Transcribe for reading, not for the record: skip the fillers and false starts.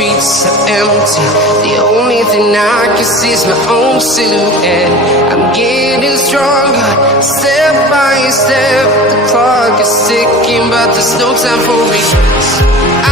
streets are empty. The only thing I can see is my own silhouette. I'm getting stronger, step by step. The clock is ticking, but there's no time for regrets.